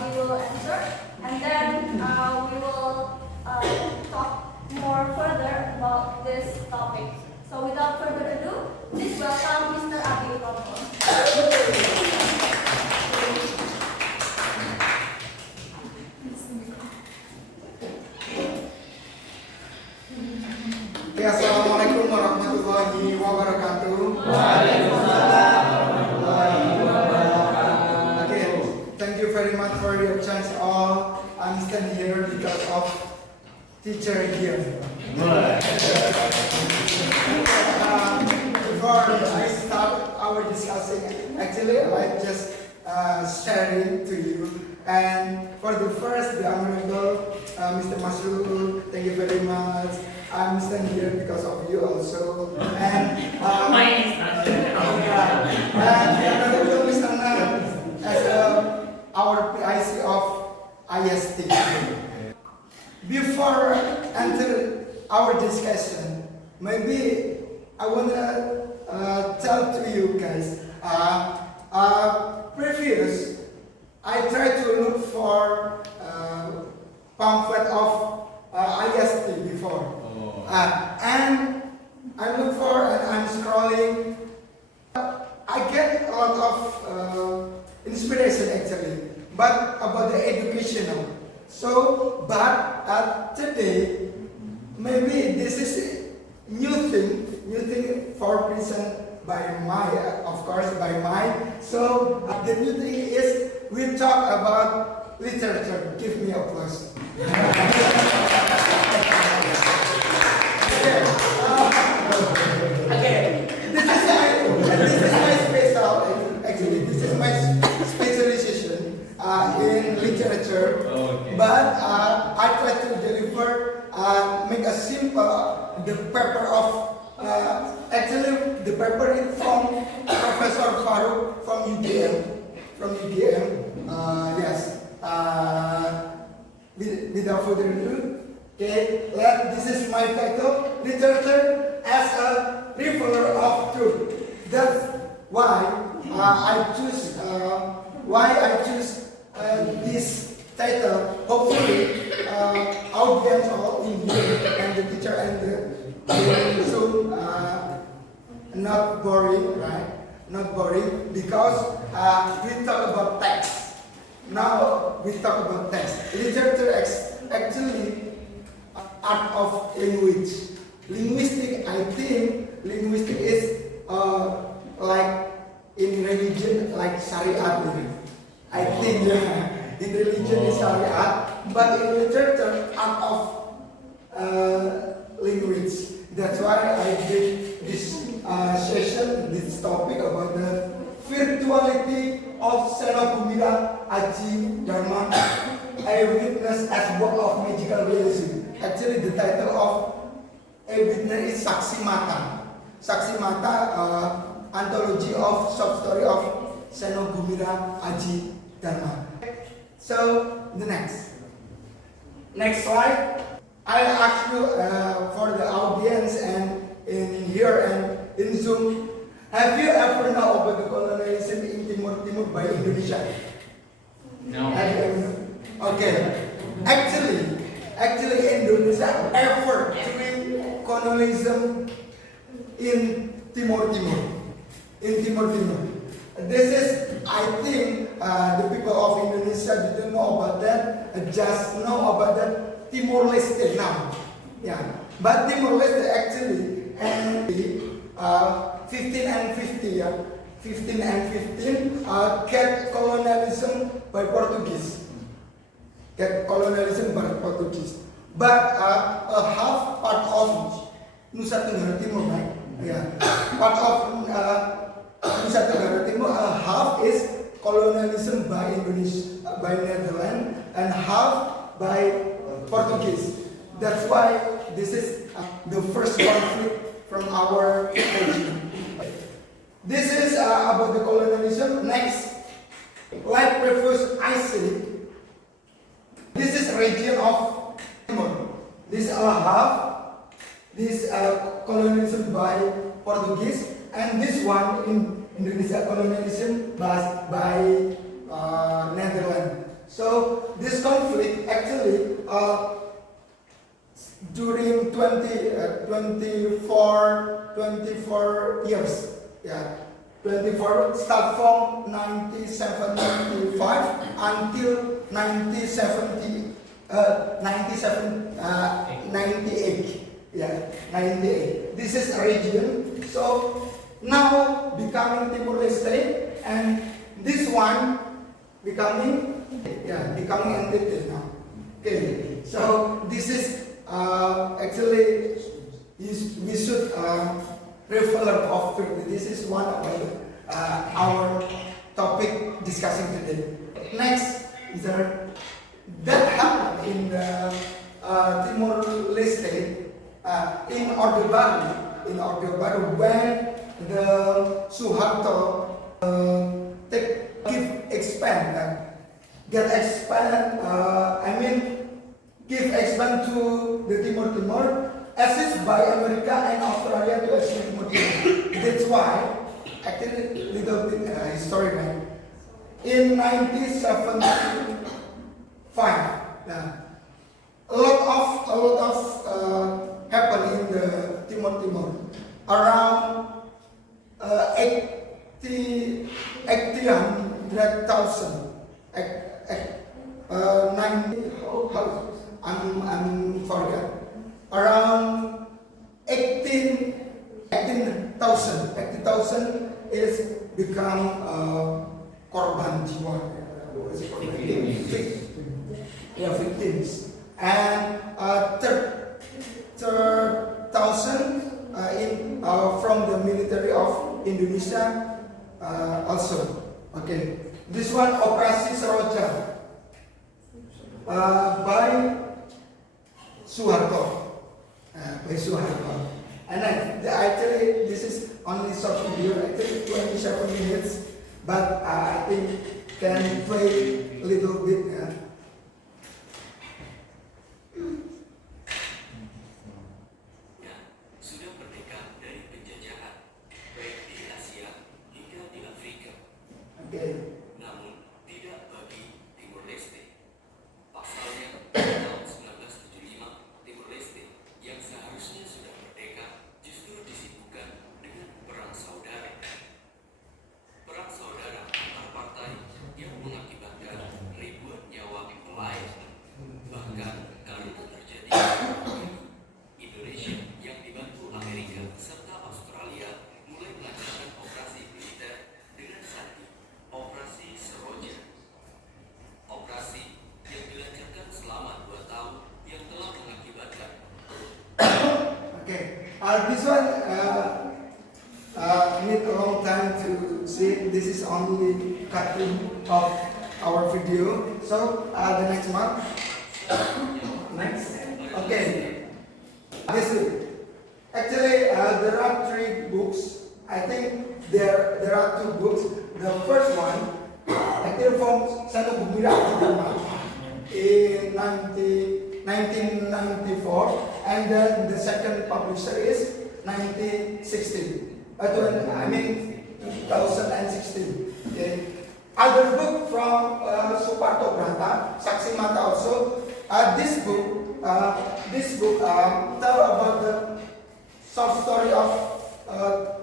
we will answer, and then we will talk more further about this topic. So without further ado, please welcome Mr. Ajidarma. Assalamualaikum warahmatullahi wabarakatuh. Waalaikumsalam warahmatullahi wabarakatuh. Again, thank you very much for your chance all. I'm standing here because of teacher here. Before I start our discussing, actually I just sharing to you. And for the first, the Honorable Mr. Masrul, thank you very much. I'm standing here because of you also. And and the Honorable Mr. Nan as our PIC of IST. Before enter our discussion, maybe I wanna tell to you guys. Previous, I tried to look for pamphlet of IST before, and I look for and I'm scrolling. I get a lot of inspiration actually, but about the educational. So, but today, maybe this is new thing for present by my, of course, by mine. So the new thing is we talk about literature. Give me applause. Okay, this is my special. Actually, this is my specialization in literature. Okay. But I try to deliver, make a simple the paper of. Actually, the paper is from Professor Farooq from UGM. Yes. Without further ado, okay. This is my title: Literature as a Revealer of Truth. That's why I choose. This title. Hopefully, audience all in here and the teacher and the so not boring, right? Not boring because we talk about text. Now we talk about text. Literature actually art of language. Linguistic, I think linguistic is like in religion like Syariat. I think in religion is Syariat, but in literature art of language. That's why I did this session, this topic about the virtuality of Seno Gumira Ajidarma, a witness as work of magical realism. Actually, the title of a witness is Saksi Mata. Saksi Mata, anthology of short story of Seno Gumira Ajidarma. So the next slide. I ask you for the audience and in here and in Zoom, have you ever know about the colonialism in Timur by Indonesia? No. Have you ever? Okay. Actually Indonesia ever doing colonialism in Timur. This is, I think, the people of Indonesia didn't know about that. Just know about that. Timor-Leste now, yeah. But Timor-Leste actually, and 15 and 50, yeah. 15 and 15 get colonialism by Portuguese. But a half part of Nusa Tenggara Timur, right? Yeah. Part of Nusa Tenggara Timur, a half is colonialism by Indonesia, by Netherlands, and half by Portuguese. That's why this is the first conflict from our region. This is about the colonialism. Next, like previous I said, this is region of Timor. This half, this colonialism by Portuguese, and this one in Indonesia colonialism by Netherlands. So this conflict actually during 24 years. Yeah, 24 start from 1975 until 98. Yeah, 98. This is a region. So now becoming Timor-Leste, and this one becoming entity now. Okay, so this is actually we should refer of this is one of our topic discussing today. Next is that happened in the Timor-Leste in Orde Baru when the Suharto give expand to the Timor, assist by America and Australia to assist Timor. That's why, actually, little bit history, man. In 1975, a lot of happened in the Timor. Around 80,000. 90. I'm forget. Around 80,000 is become korban jiwa. Victims. And 3,000 from the military of Indonesia also. Okay, this one Operasi Seroja by Suharto. And actually this is only short video, actually 27 minutes, but I think can play a little bit. Okay. Namun tidak bagi Timor-Leste. Pasalnya, tahun 1975, Timor-Leste yang seharusnya sudah merdeka justru disibukkan dengan perang saudara. Perang saudara antar partai yang mengakibatkan ribuan nyawa pelayan. Bahkan karena terjadi Indonesia yang dibantu Amerika serta Australia mulai melancarkan operasi militer dengan sandi. Operasi Seroja. Operasi yang dilancarkan selama 2 tahun yang telah mengakibatkan. Okay. This one need a long time to see. This is only cutting of our video. So the next one. Next. Okay. This is actually there are 3 books. I think there are 2 books. The first one, actually from Seno Gumira in 1994, and then the second publisher is 2016. 2016. Okay. Other book from Suparto Branta, Saksi Mata also. This book tell about the short story of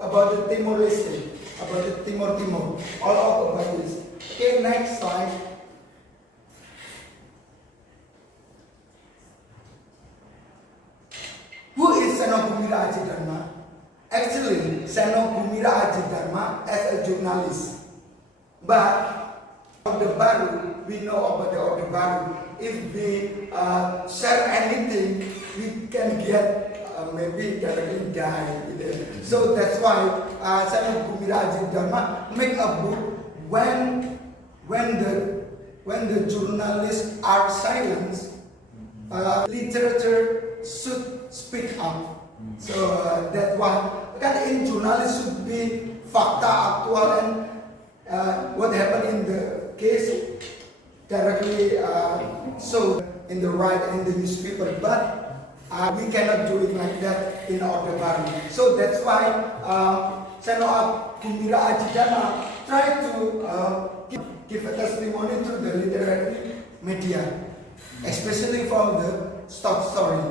about the Timor-Leste. About the Timor, all about this. Okay, next slide. Who is Seno Gumira Ajidarma? Actually, Seno Gumira Ajidarma as a journalist. But Orde Baru, we know about the Orde Baru. If we share anything, we can get maybe directly die. So that's why Seno Gumira Ajidarma make a book when the journalists are silenced, literature should speak up. So that one, in journalism should be fakta aktual and what happened in the case directly so in the right in the newspaper, but we cannot do it like that in Orde Baru. So that's why Seno Gumira Ajidarma try to give a testimony to the literary media, especially for the short story.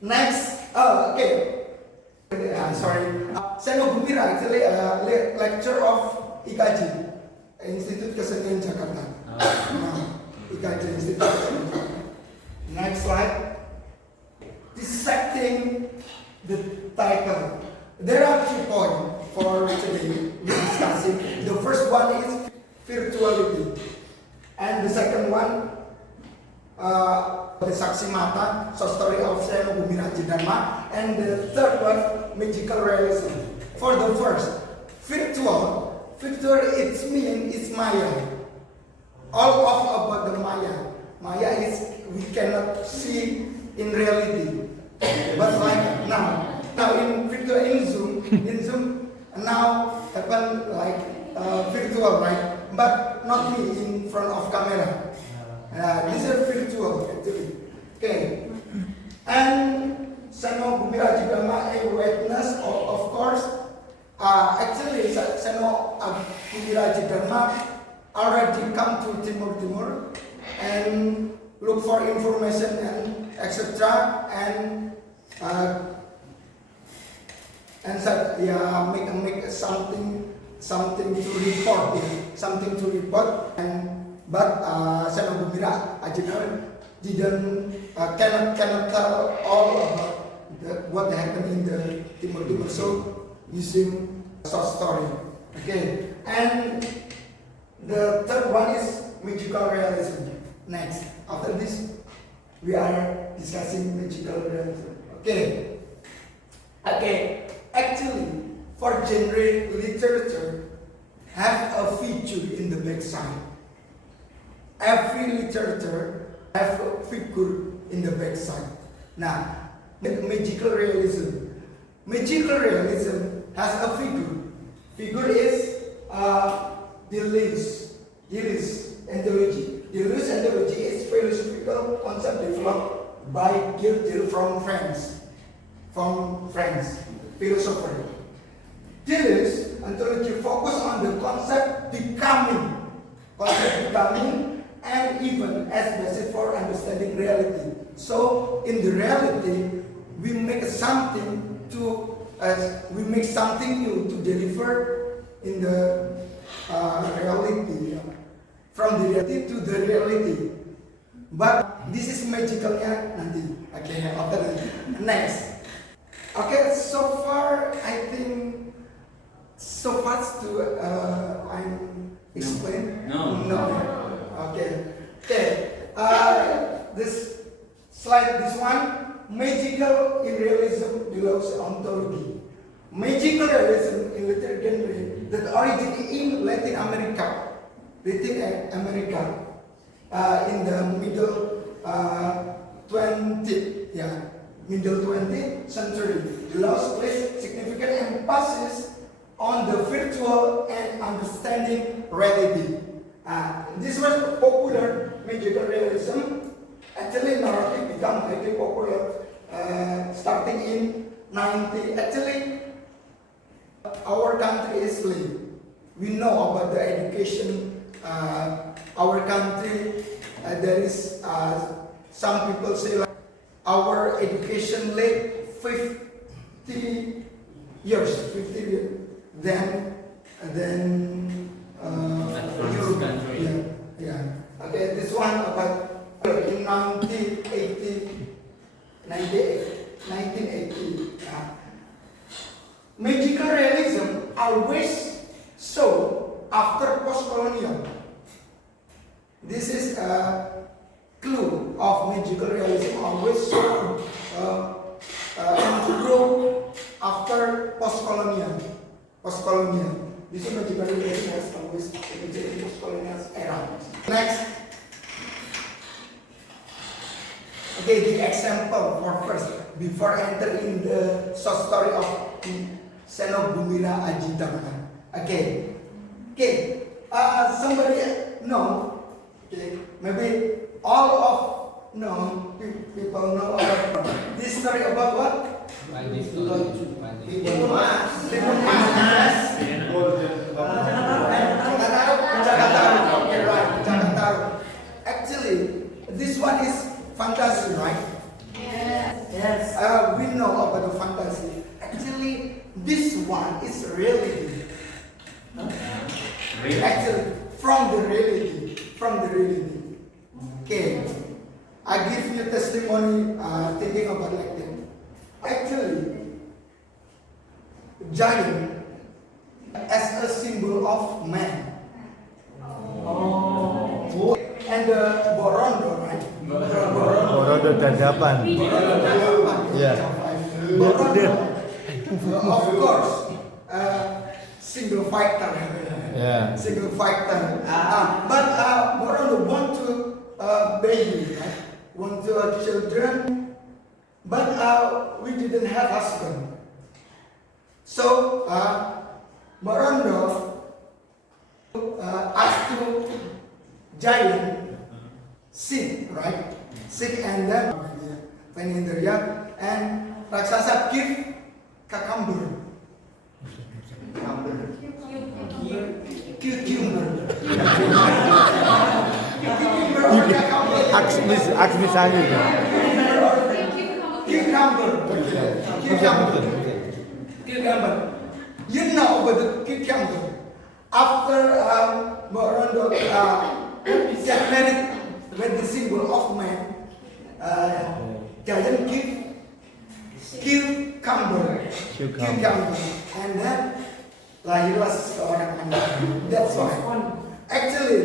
Next, sorry, Seno Gumira actually lecturer of IKJ, Institut Kesenian Jakarta. IKJ Institut Kesenian Jakarta. Next slide. Dissecting the title. There are 3 points for today we're discussing. The first one is virtuality, and the second one the Saksi Mata, so story of Seno Gumira Ajidarma, and the third one magical realism. For the first, virtual its meaning is Maya. All of about the Maya. Maya is we cannot see in reality, but like now in virtual in Zoom now happen like virtual, right? But not me in front of camera. This is virtual actually. Okay, and Seno Gumira Ajidarma a witness of course. Actually, Seno Gumira Ajidarma already come to Timur and look for information and etc. and said make something to report, but Seno Gumira Ajidarma cannot tell all about what happened in the Timur, so using short story. Okay, and the third one is magical realism. Next, after this, we are discussing magical realism. Okay. Actually, for genre literature, have a feature in the backside. Every literature have a figure in the backside. Now, magical realism. Magical realism has a figure. Figure is Deleuze anthology. Deleuze anthology is philosophical concept developed by Gilles from France, philosopher. Deleuze anthology focus on the concept becoming, and even as basis for understanding reality. So in the reality, we make something new to deliver in the reality, from the reality to the reality. But this is magicalnya nanti. Okay, after that. Next. Okay, so far I think so fast to I'm explain. No. Okay. This slide, this one, magical in realism belongs to ontology. Magical realism in literature that originated in Latin America, in the middle 20th century. The laws placed significant emphasis on the virtual and understanding reality. This was popular magical realism. Actually, narrative became highly popular starting in 90. Actually, our country is late. We know about the education. Our country, there is some people say like our education late 50 years. Then Europe. Yeah. Okay, this one about in 1980. Magical realism always show after post-colonial. This is a clue of magical realism always show grow after post-colonial. This is magical realism has always in post-colonial era. Next. Okay, the example for first before entering the short story of Seno Gumira Ajidarma. Okay. Somebody know. Okay, maybe all of people know about this story about what? Jakarta. Okay, right, Jakarta. fantasy, right? Yes. We know about the fantasy. Actually, this one is reality. Actually, from the reality. Okay, I give you testimony thinking about like that. Actually, giant as a symbol of man. And the borondo, right? Borondo dadapan. Yeah. Borondo, of course, single fighter. Yeah. Single fighter. But Borondo want to baby, right? Want to children. But we didn't have husband. So Borondo asked to giant sick, right? Sick and then when in the young and Raksasa give cucumber. Cucumber. Aks misalnya. Cucumber. You know about the cucumber. After Borondo get married with the symbol of man, giant give cucumber. And then lahirlah seorang anak. That's why. Actually,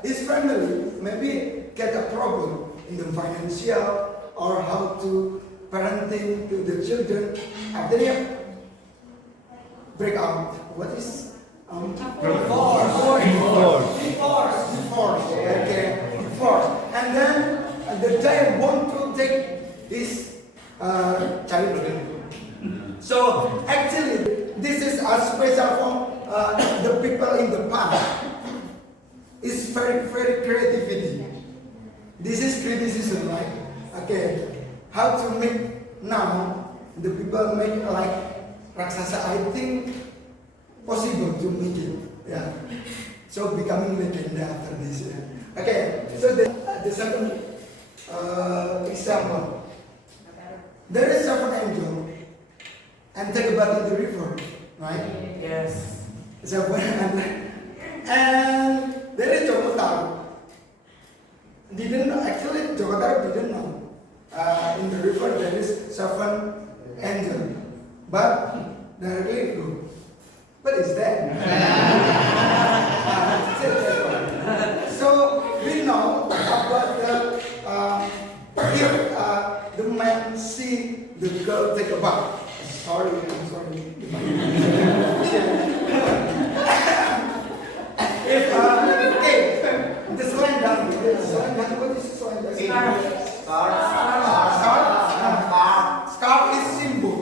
his family maybe get a problem in the financial or how to parenting to the children. After they break out. What is divorce. Okay, divorce. And then the giant want to take his children. So actually, this is a special for the people in the past. It's very creativity. This is criticism, right? Okay, how to make now the people make like Raksasa? I think possible to make it. Yeah. So becoming legend after this. Yeah. Okay. So the second example. There is seven angel and take a bath in the river, right? Yes. Seven and there is Jokotaro. Jokotaro didn't know. In the river there is seven angel, but directly flew. What is that? So we know about if the man see the girl take a bath. I'm sorry. If the selendang, what is selendang? Scarf is symbol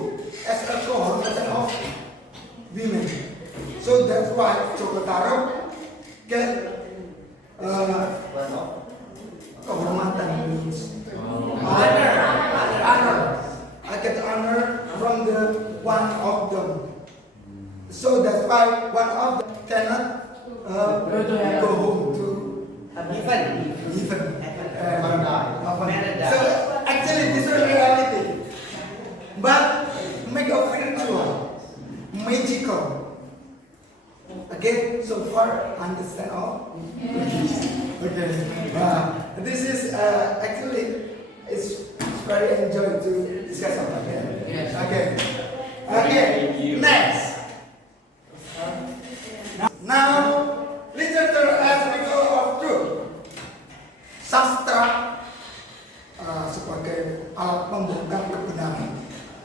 as alcohol of women. So that's why Jokotaro get kehormatan means honor. I get honor from the one of them. So that's why one of them cannot go home to heaven. So actually this is reality, but make a virtual, magical. Okay, so far understand all? Okay. This is actually it's very enjoy to discuss about that. Yes. Okay. Next. Now, literature as record of truth. Sastra sebagai alat pembongkar kebenaran.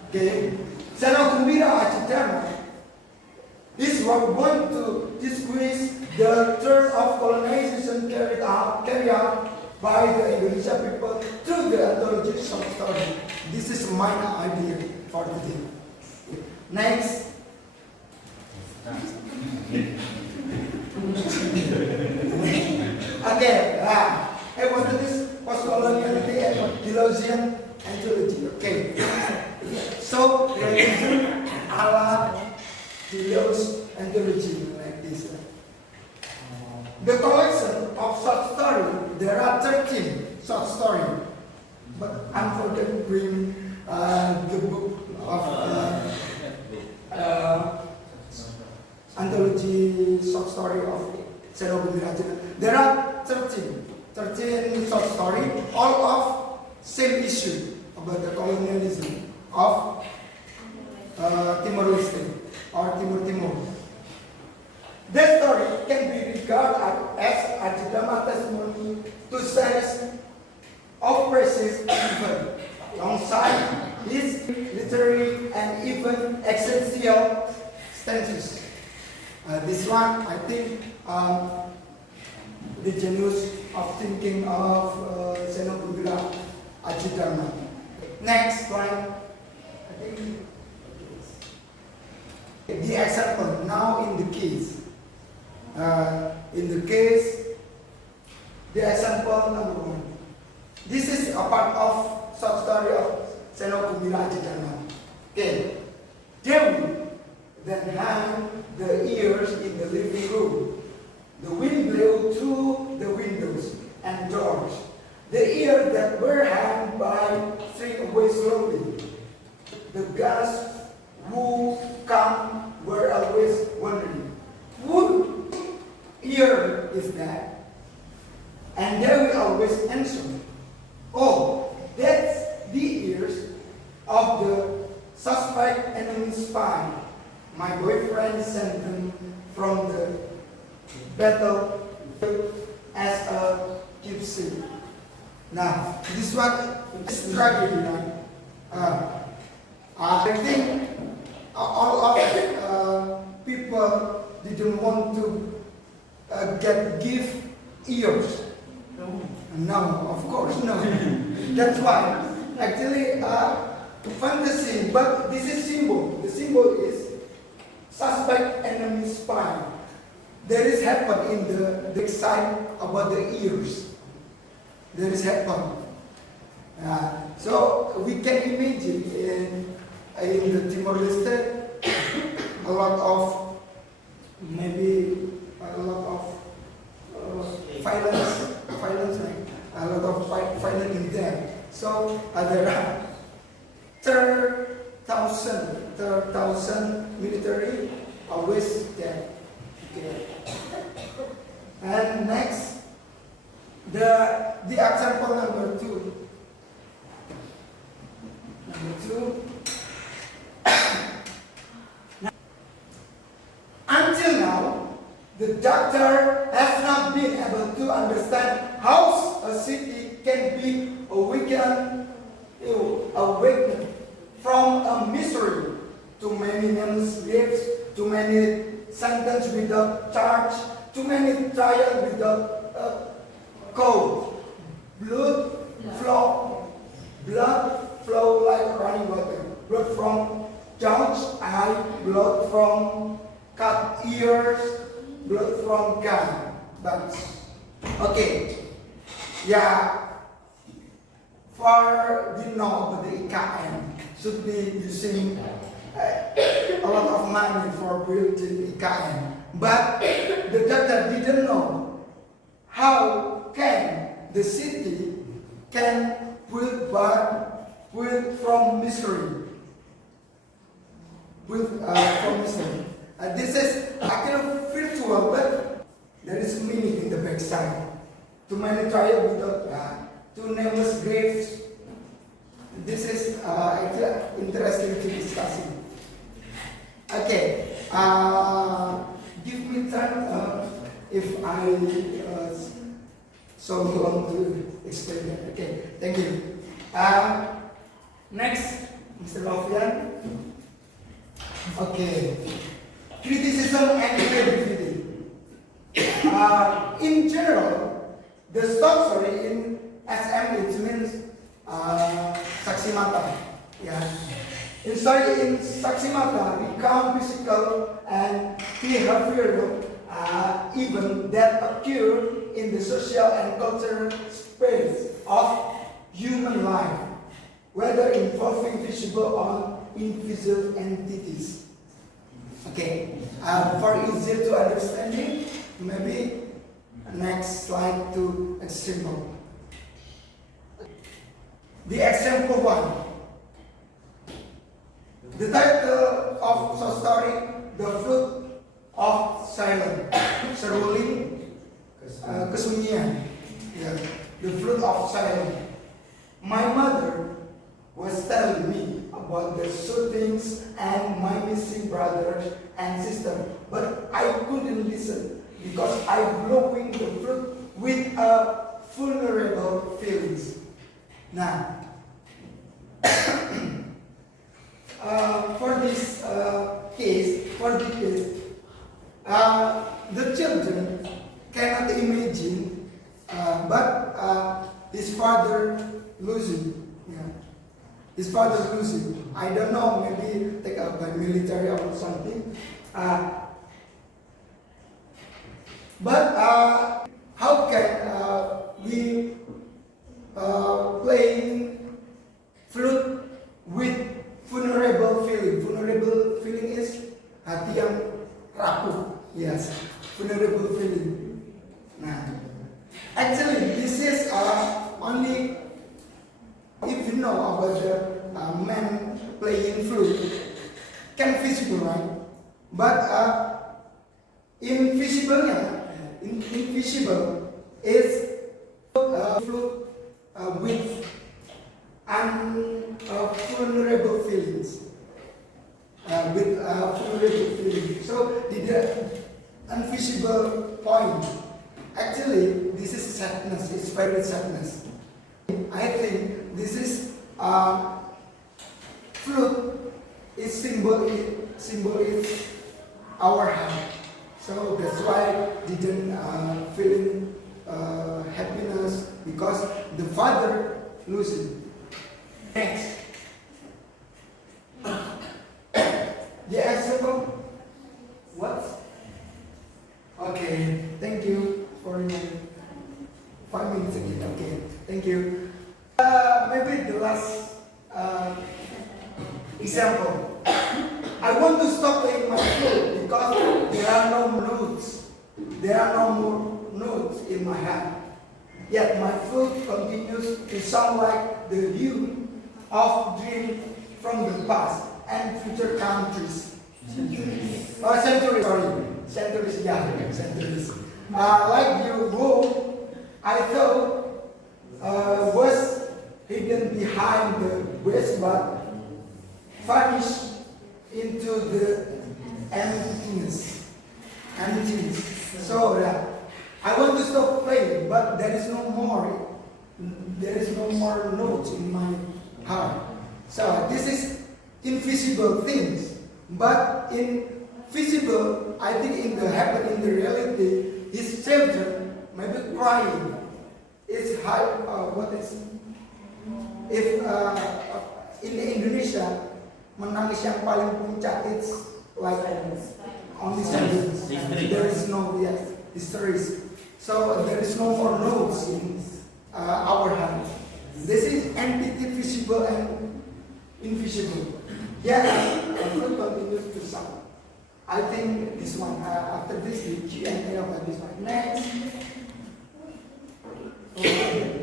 Okay. Seno Gumira Ajidarma is what want to disgrace the third of colonization carried out by the Indonesia people through the anthology short story. This is my idea for today. Next. Okay, I want to this post-coloniality and Deleuzian anthology. Okay. So realism ala Deleuze anthology like this. The collection of short story, there are 13 short story. But I'm forgetting to bring the book of anthology short story of Seno Gumira. There are 13 short story, all of same issue about the colonialism of Timor-Leste or Timur. This story can be regarded as Ajidarma testimony to sense of precious event, alongside his literary and even existential stances. This one, I think, the genius of thinking of Seno Gumira Ajidarma. Next slide. I think the example now in the case. The example number 1. This is a part of short story of Seno Gumira Ajidarma. Okay. Dewi then hung the ears in the living room. The wind blew through the windows and doors. The ears that were hung by string away slowly. The guests who come were always wondering, whose ear is that? And they will always answer, oh, that's the ears of the suspect enemy spy. My boyfriend sent them from the battle as a keepsake. Now, this one is tragedy, right? I think all of people didn't want to give ears. No, of course, no. That's why. Actually, fantasy, but this is symbol. The symbol is suspect enemy spy. There is happen in the side about the ears. There is happen. So we can imagine in the Timor-Leste a lot of violence, a lot of violence in there. So there are 30,000 military always there. Okay. And next, the example number 2. Until now, the doctor has not been able to understand how a city can be awakened from a misery. Too many nameless graves, too many sentences without charge, too many trials without code. Blood flow like running water. Blood from gouged eye, blood from cut ears, blood from gun. But okay, yeah. For we know about the IKN should be using a lot of money for building IKN, but the doctor didn't know how can the city can build from misery. From misery. This is actually virtual, but there is meaning in the backside. Too many trials without two nameless graves. This is actually interesting to discuss. Okay, give me time if I so long to explain that. Okay, thank you. Next, Mr. Lofian. Okay, criticism and creativity. In general, the stock story in SM it means saksi mata. Yeah. In saksi mata, we count physical and behavioral events that occur in the social and cultural space of human life, whether involving visible or invisible entities. Okay, for easier to understanding, maybe next slide to example. The example one. The title of the story, The Fruit of Silence. Seruling kesunyian. Yeah. The fruit of silence. My mother was telling me about the shootings and my missing brothers and sisters, but I couldn't listen because I'm blowing the fruit with a vulnerable feelings. Now, for this case, the children cannot imagine, but his father losing. Yeah. His father losing. I don't know, maybe take up by military or something. But how can we playing flute with vulnerable feeling? Vulnerable feeling is hati yang rapuh. Yes, vulnerable feeling. Nah, actually, this is only if you know about the man playing flute, can visible, right? But invisible is flute with vulnerable feelings. So the invisible point. Actually, this is sadness. It's very sadness. I think this is flute. Its symbol is our heart. So that's why didn't feeling happiness because the father losing. Next. The example. What? Okay. Thank you for your 5 minutes again. Okay. Thank you. Maybe the last example. I want to stop playing my flute because there are no notes. There are no more notes in my hand. Yet my flute continues to sound like the hue of dreams from the past and future countries. Centuries. Centuries. Like your home, I thought was hidden behind the west, but vanished into the emptiness. So I want to stop playing, but there is no more. There is no more notes in my heart. So this is invisible things. But in visible, I think in the reality, his children maybe crying. It's high. What is? If in Indonesia, menangis yang paling puncak, it's like only sentence. There is no histories. So there is no more notes in our heart. This is entity visible and invisible. Yes, the fruit continues to sound. I think this one, after this, the Q&A about this one. Next.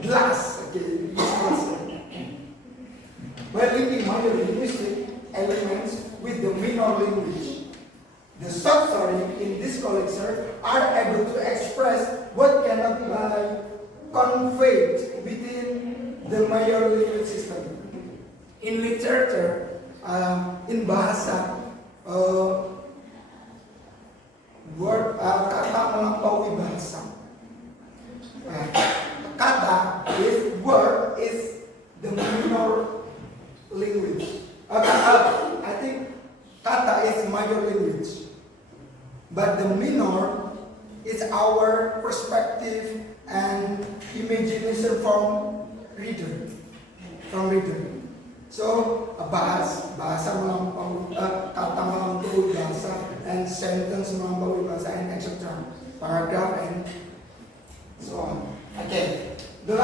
Glass. Okay, glass. By linking minor linguistic elements with the minor language, the short story in this collection are able to express what cannot be conveyed within the major language system. In literature, in bahasa, word kata melampaui bahasa. Kata is word is the minor language. I think kata is major language, but the minor is our perspective and imagination from reader. So bahasa melampaui kata melampaui bahasa and sentence melampaui bahasa and etc. Paragraph and so on. Okay. The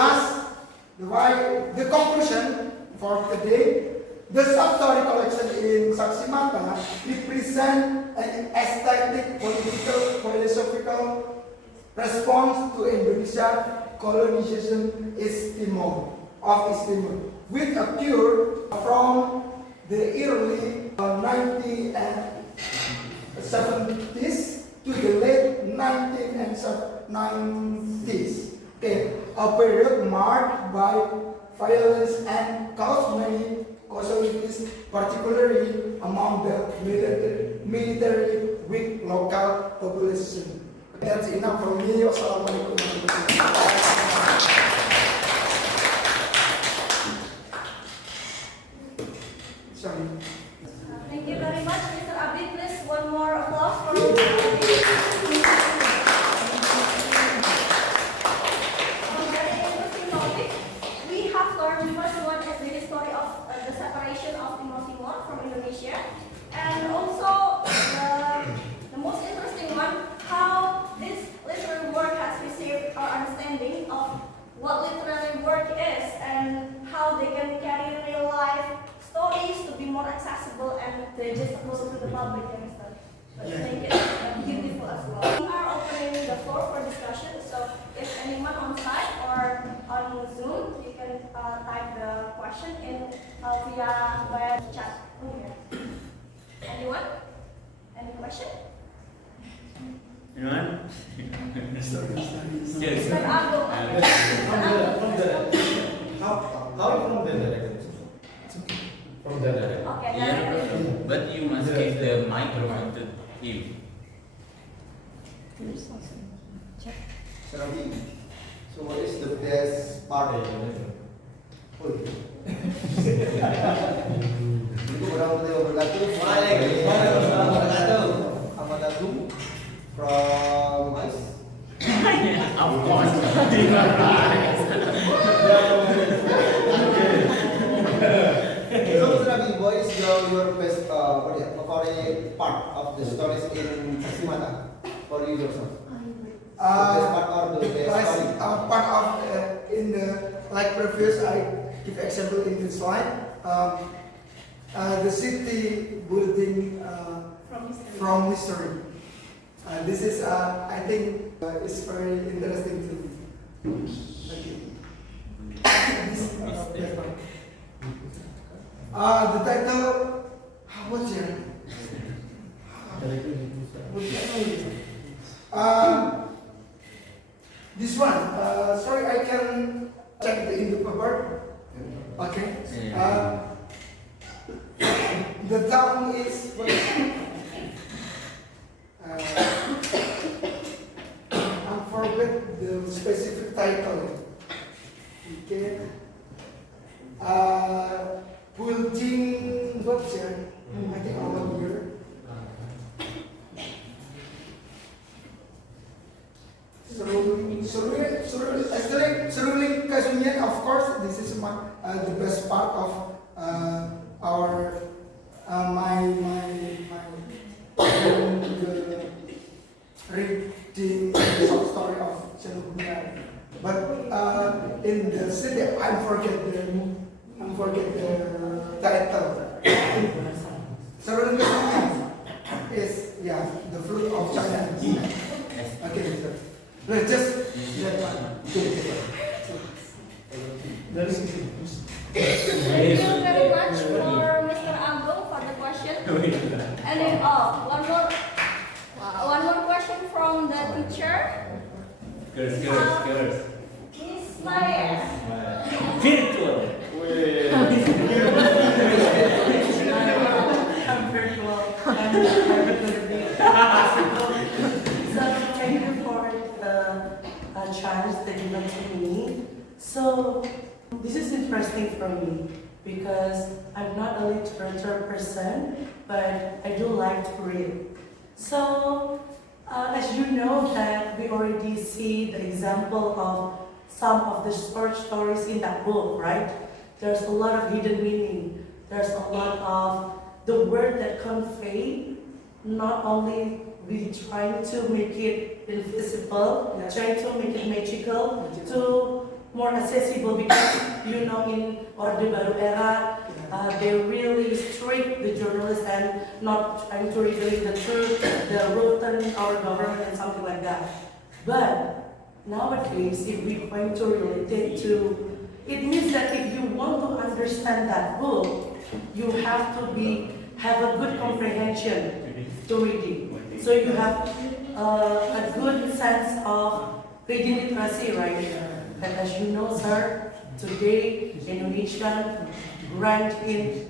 conclusion for today. The sub-story collection in Saksimata represent an aesthetic, political, philosophical response to Indonesia colonization East Timor, which occurred from the early 1970s to the late 1990s. Okay, a period marked by violence and caused many casualties, particularly among the military with local population. That's enough from me. Wassalamualaikum warahmatullahi wabarakatuh. Sorry. Thank you very much, Mr. Abid. Please, one more applause for Mr. Abid. Very interesting topic. We have learned the first one is the history of the separation of Timor from Indonesia, and also the most interesting one, how this literary work has received our understanding of what literary work is and how they can carry real life stories to be more accessible and digestible to the public and stuff. But I think it's beautiful as well. We are opening the floor for discussion, so if anyone on site or on Zoom, you can type the question in via web chat room here. Anyone? Any question? Anyone? Mr. Agung. How from the direction? From the direction. Okay, Yeah, then but you must give the microphone to him. Serabi, so what is the best part of it? Warahmatullahi wabarakatuh. Waalaikumsalam warahmatullahi wabarakatuh. From us. Of course. So Serabi, what is your best favorite part of the stories in Saksi-Mata for you yourself? The best part or the best story? Part of in the like previous, I give example in this slide. The city building from history. This is I think is very interesting to me. Okay. The title, what's here? This one. Sorry, I can check the in the paper. Okay. The town is. I forget the specific title. Okay. Building what's here? I think over here. Seruling Kasunyan, of course, this is the best part of our reading the short story of Seno Gumira. But in the city, I forget the title. Seruling Kasunyan is the fruit of China. Okay, sir. Let's just that one. thank you very much for Mr. Agung for the question. And then one more question from the teacher. Girls. Miss Maya. Virtual. I'm virtual. So thank you for the chance that you gave to me. So this is interesting for me because I'm not a literature person, but I do like to read. So as you know that we already see the example of some of the short stories in that book, right? There's a lot of hidden meaning. There's a lot of the word that convey, not only we trying to make it invisible, trying to make it magical, to more accessible because you know in Orde Baru era, they really strict the journalists and not trying to reveal the truth, the rotten our government and something like that. But nowadays, if we're going to relate it to, it means that if you want to understand that book, you have to have a good comprehension to reading. So you have a good sense of reading literacy, right? And as you know, sir, today Indonesia ranked in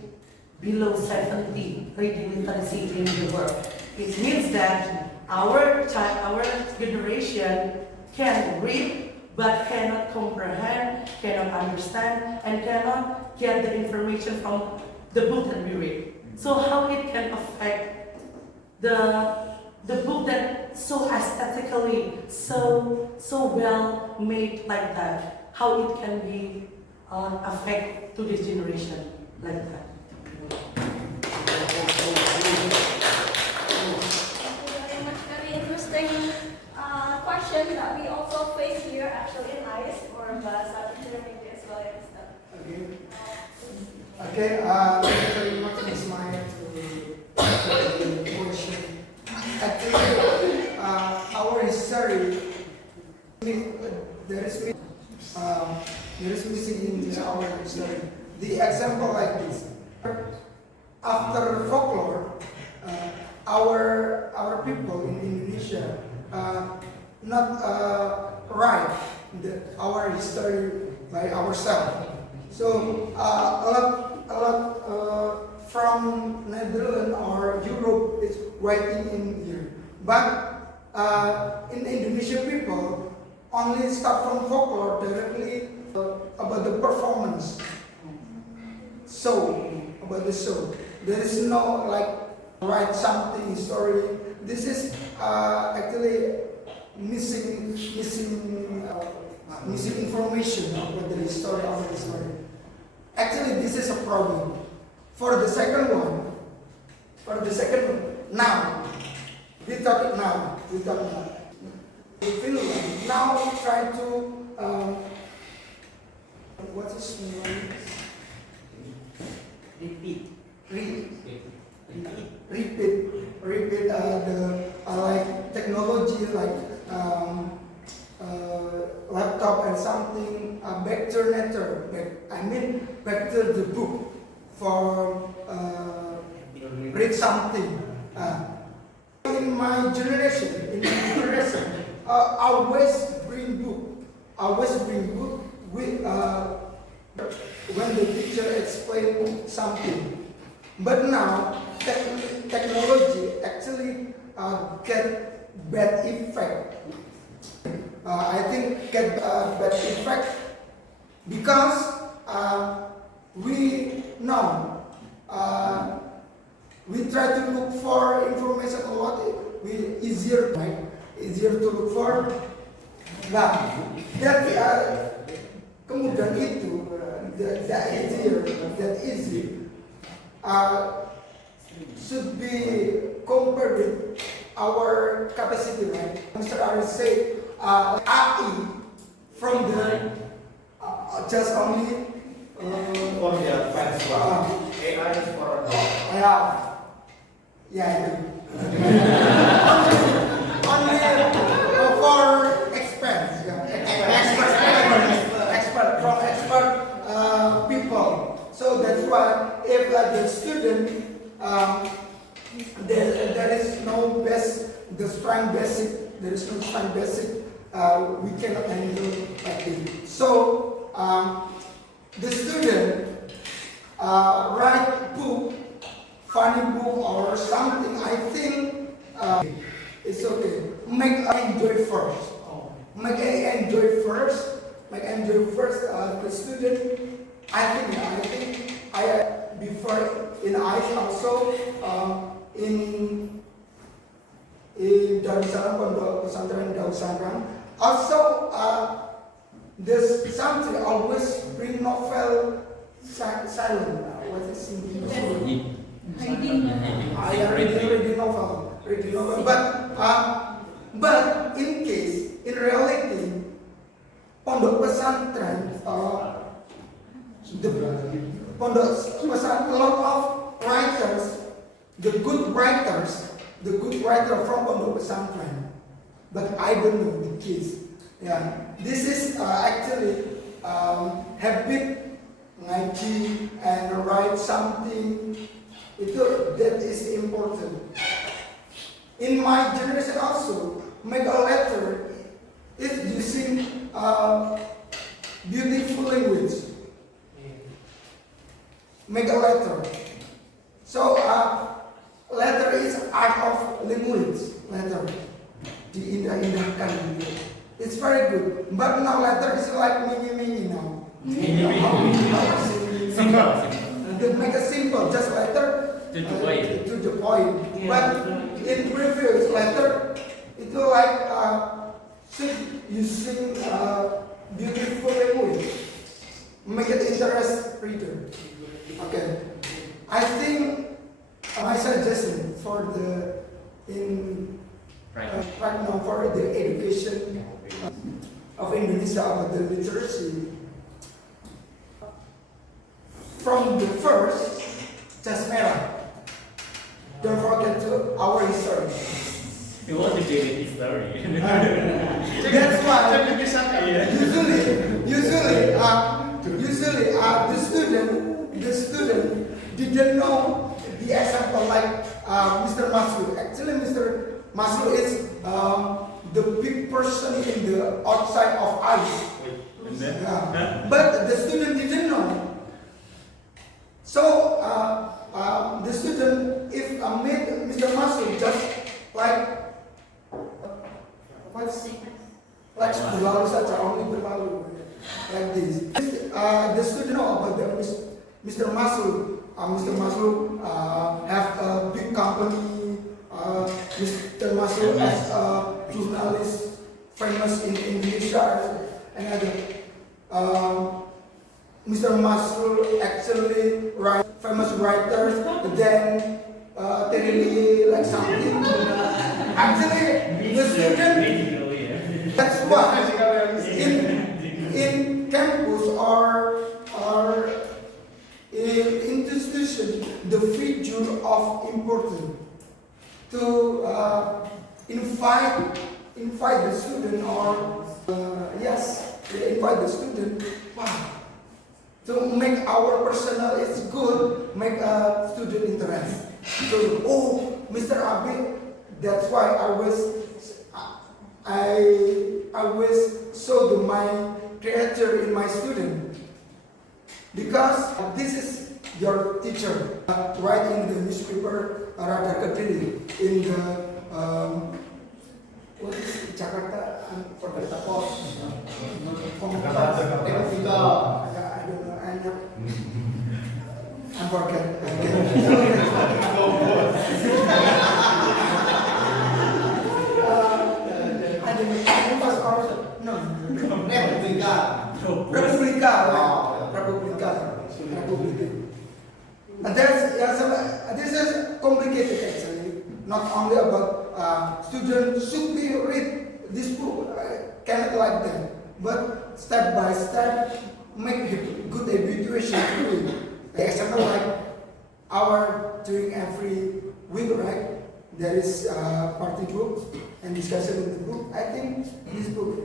below 70 reading literacy in the world. It means that our generation can read but cannot comprehend, cannot understand, and cannot get the information from the book that we read. So how it can affect the book that so aesthetically, so well made like that, how it can be affect to this generation like that. Very much, very interesting question that we also face here actually in ICE or Bahasa Indonesia as well as Okay. Okay, thank you very much, Ms. Maya, to answer the question. Actually, our history, there is missing in our history. The example like this. After folklore, our people in Indonesia not write our history by ourselves. So a lot from Netherlands or Europe is writing in here. But in Indonesian people only start from folklore directly about the performance. So about the show, there is no like write something story. This is actually missing information about the story of the story. Actually, this is a problem. For the second one, now we talk now. The Finland now try to what is the word? Repeat the like technology like laptop and something back to the book for read something. In my generation, always bring book with when the teacher explain something. But now technology actually get bad effect. I think get bad effect because we know we try to look for information a lot. Easier to look for. Nah, kemudian itu that easy should be compared with our capacity, right? Mr. Ari said AI from the just only For the advanced one. AI is for only for experts, expert people. So that's why if the student there is no strong basic, we cannot handle it. So the student write book, funny book or something. I think it's okay. Make enjoy first. Make enjoy first. The student. I think before in ICE also in Darussalam Pondok Pesantren Darussalam also there's something always bring novel silent. What is in reading novel. But in case in reality Pondok Pesantren the Pondok Pesantren, a lot of writers, the good writer from Pondok Pesantren but I don't know the case. Yeah, this is actually habit ngaji and write something. That is important. In my generation also, make a letter is using beautiful language. Make a letter. So letter is art of language. Letter diindah-indahkan. It's very good. But now letter is like mini now. Simple. They make it simple, just letter To the point. to the point. Yeah. But in previous letter, it was like using beautiful language, make it interest reader. Okay, I think my suggestion for the right now for the education of Indonesia about the literacy. From the first, just merah. Don't forget to our history. It was a daily story. That's why usually the student didn't know the example like Mr. Maslu. Actually, Mr. Maslu is the big person in the outside of ice. Yeah. But the student didn't know. So the student, if meet Mr. Masud, just like like berlalu saja, only berlalu, like this. The student know about Mr. Masud. Mr. Masud have a big company. Mr. Masud as a journalist, famous in Indonesia, and other. Mr. Masrul actually write famous writers, then they like something. Actually, the student. That's why in campus or in institution, the feature of important to invite the student or invite the student. Wow. To make our personal is good, make a student interest. So, Mr. Abi, that's why I always show my creator in my student, because this is your teacher. Write in the newspaper Radar Kediri in the what is Jakarta? For the Post. I forget. Republika. And this is complicated actually. Not only about students should be read this book, cannot like that, but step by step make good habituation to read. The example like our doing every week, right? There is party book and discussion in the book. I think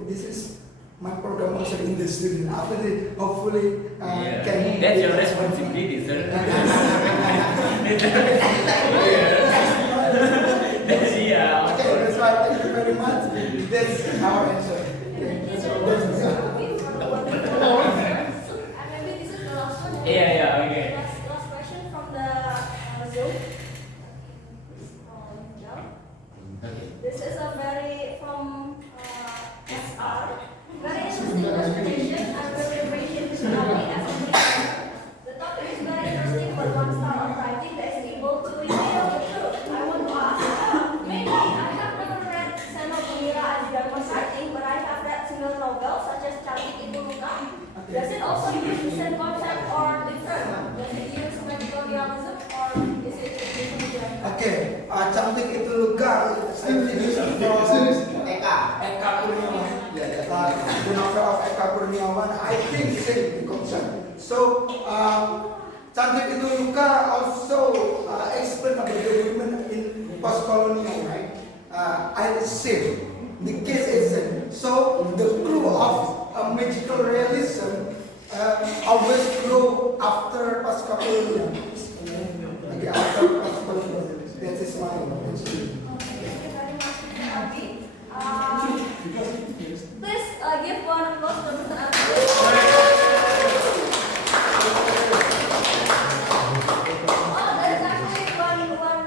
this is my program also in the student. After the hopefully can. That's your responsibility, sir. Yeah. Okay, that's why thank you very much. That's our answer. Okay. And maybe this is the last one. Yeah, okay. Last question from the Zoom. This is a very from SR. Very interesting presentation. I really appreciate this topic as a teacher. The topic is very interesting, but one style of writing that is able to reveal the truth. I want to ask, maybe I have never read Seno, Gumira, Ajidarma writing, but I have read single novels such as Cantik Itu Luka. Does it also use the same concept or different? Does it use magical realism or is it different? Okay, Cantik Itu Luka. I think Eka Kurniawan. The novel of Eka Kurniawan. I think same the concept. So Cantik Itu Luka also explain about the women in post-colonial, right? I say The case is Zen. So the clue of magical realism always grow after Pasca Kolonial. Okay, after Pasca Kolonial. That is my opinion. Thank you very much, Mr. Abi. Please give one applause for Mr. Abi. Oh, there is actually one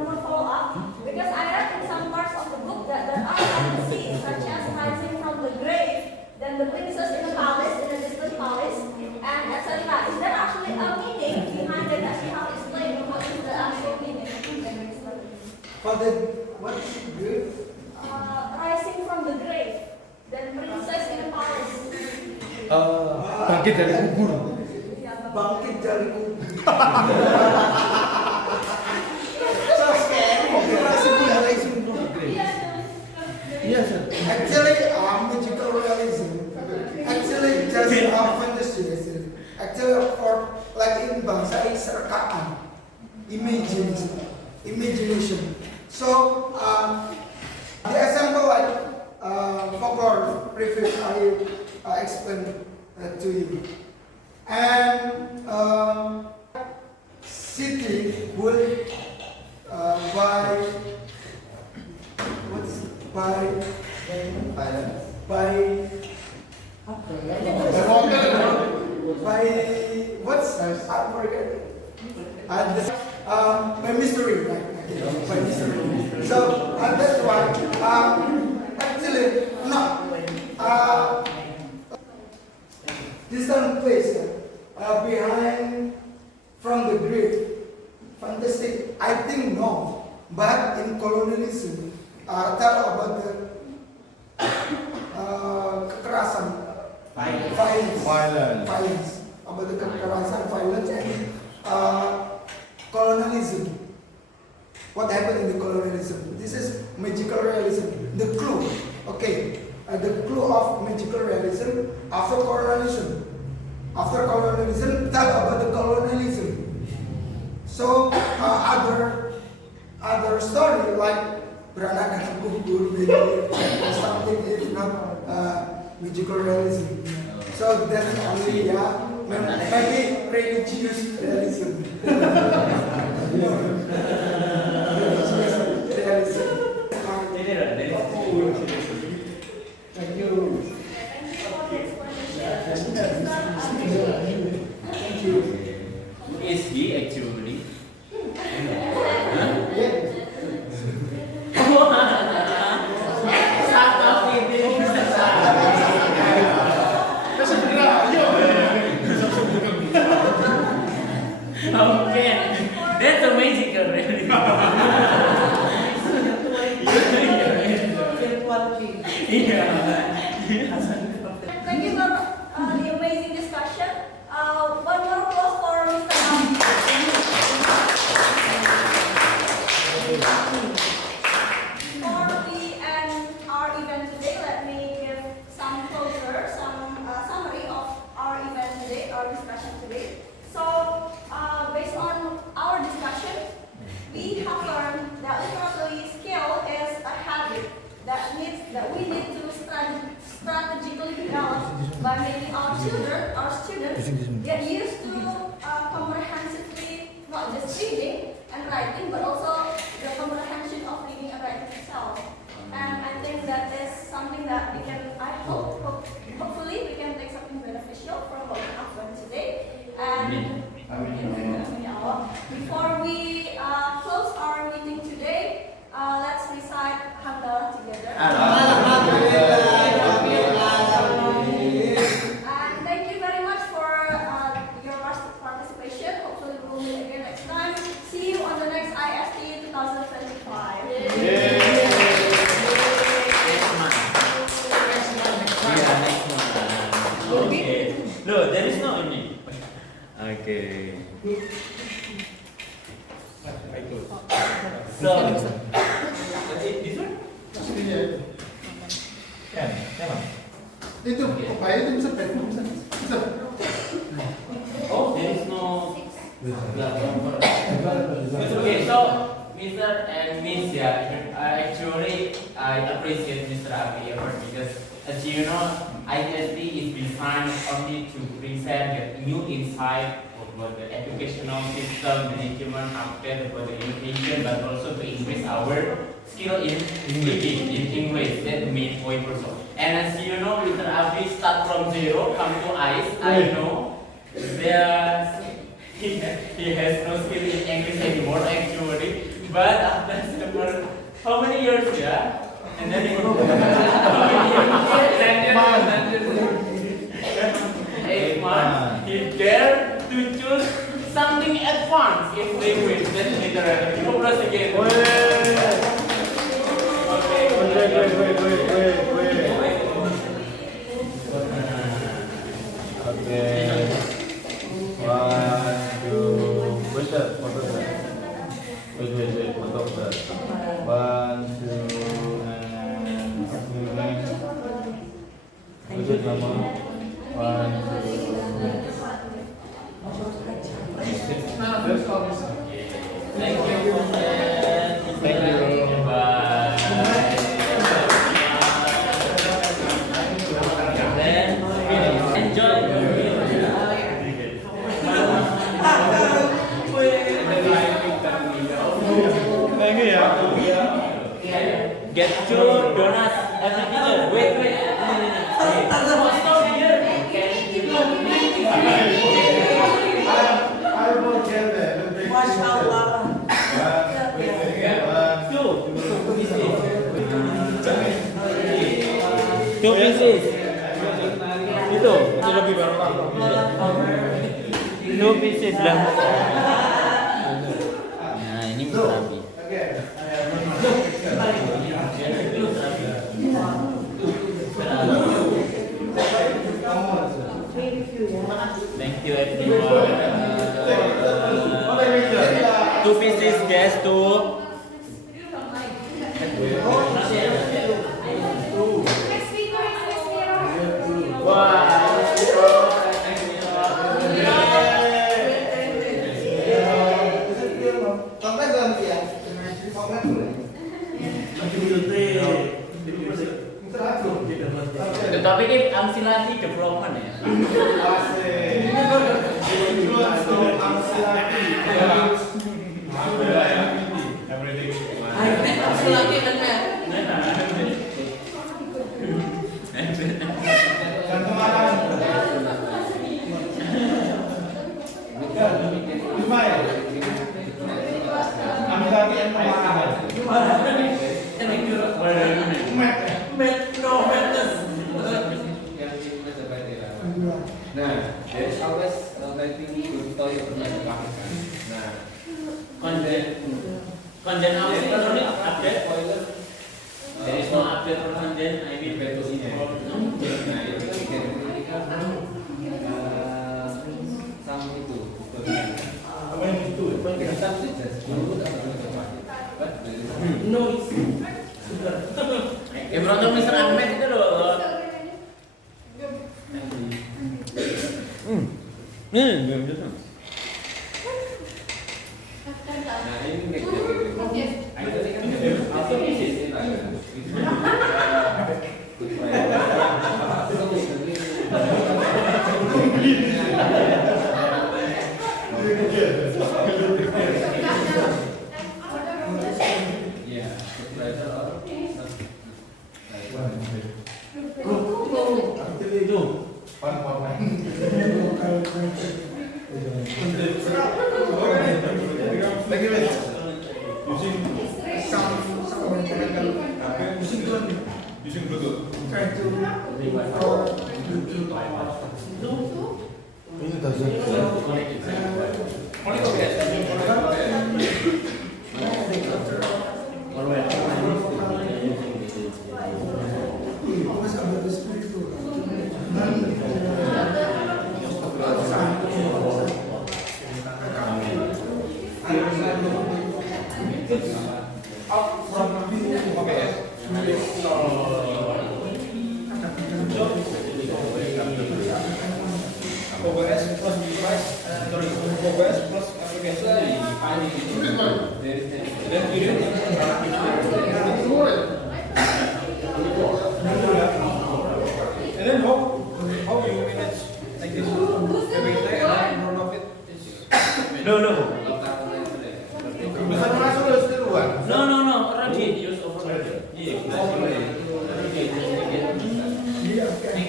more follow-up, because I read in some parts of the book that there are fantasies such as rising from the grave, then the princess in a palace, in a distant palace, and etc. Is there actually a meaning behind it, as you have explained? What is the actual meaning? For the what is good? Rising from the grave, then princess in a palace. Bangkit dari kubur. Bangkit dari kubur. So scary. Yes, sir. Actually, magical realism. Actually, just fantasy. Actually, for like in bangsa is serkaan, imagination. So, the example like folklore previous I explained to you, and city will by what's I forget. By mystery, by mystery. So that's why actually no distant place behind from the grave. Fantastic. I think no, but in colonialism, tell about the kekerasan, violence, about the kekerasan, violence, and colonialism. What happened in the colonialism? This is magical realism. The clue, okay, the clue of magical realism after colonialism. After colonialism, tell about the colonialism. So other story like beranak dan kubur, maybe something if not magical realism. So that's only maybe religious realism. Thank you. Thank you. Who is he actually? Okay, that's a magical really. Thank you for the amazing discussion. One more applause for Mr. Abi. Before we end our event today, let me give some closure, some summary of our event today, our discussion today. So, based on our discussion, we have learned that literary skill is a habit that we need to strategically develop by making our students get used to comprehensively not just reading and writing, but also the comprehension of reading and writing itself. And I think that is something that we can, hopefully we can take something beneficial from what we have learned today. And before we close our meeting today, let's recite Hamdalah together. And thank you very much for your participation. Hopefully we will meet again next time. See you on the next IST 2025. Okay. No, there is no any. Okay. So, this one? Itu upaya itu bisa bisa. Oh, there is no. Okay, so Mr. and Miss, actually I appreciate Mr. Abi effort because as you know, ISD is designed only to present the new insight about the educational system, management, update about the education, but also to increase our skill in speaking in English. That's the main point also. And as you know, Mr. Abi start from zero, come to ICE. I know he has no skill in English anymore actually. But after several, how many years and then how many years? 8 months. He dared to choose something advanced in language. That's literally. Applause again. Okay. One, two, wait that, photo that. Wait, photo that. 1, 2, and wait, mama. 1, 2. Thank you. Thank you. Bye. Then enjoy your meal. Thank you ya. Get 2 donuts every teacher. Wait. Stop here. I will get that. Mashallah. Two pieces. Itu lebih barokah. 2 pieces lah. Nah ini Mr. Abi. Thank you everyone. 2 pieces guys, 2. The topic is anxiety development ya. Nah, there is always writing to tell you about Nah, Content how is update? There is no update for content. I mean betul ini. sama itu. Apa yang itu? No, it's Berantem Mr. Ahmed itu loh. Belum dulu. Nah, ini Using Bluetooth. OBS plus device, sorry, OBS plus application. Then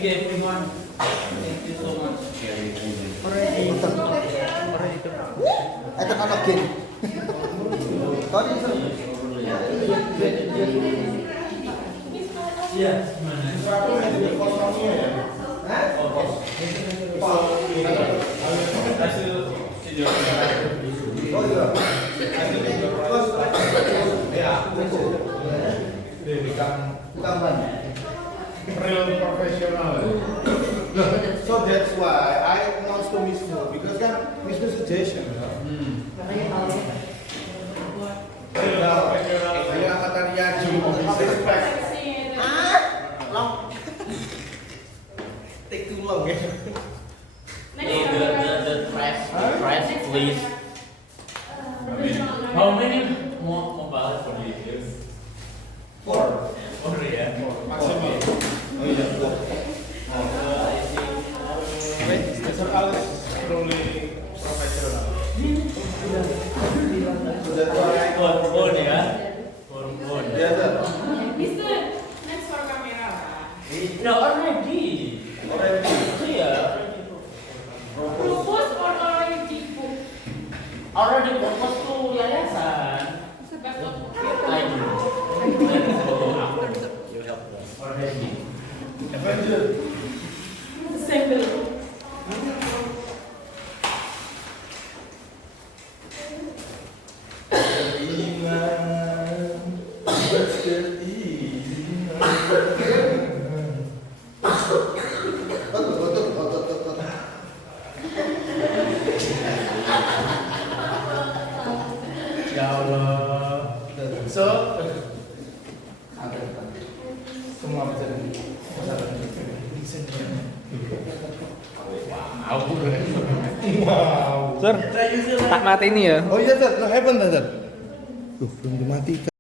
Thank you everyone. Thank you so much. I turn on again. Sorry, sir. Iya, gimana? Oh iya. They become Bukan ban. real professional. So that's why I announced to Wisnu because kan Wisnu suggestion. Real professional. Saya angkatan Yaju. Respect. Long. Take too long ya. Hey, the trash, please. How many more mobile for you use? 4. Oh yeah. Maksimal. Oh iya. I think. Mr. Alex truly professional. So that's why. Phone ya. Phone. Yes, sir. Mister, next for camera. No, already. Already. Iya. Propose or already book? Already propose to yayasan. Sebab I do. You help them. Already. Avenger. Sample. Betul. Ya Allah. So semua bisa Wow. Sir, tak mati ini ya. Oh iya, Sir. Lo heaven, Sir. Belum dimatikan.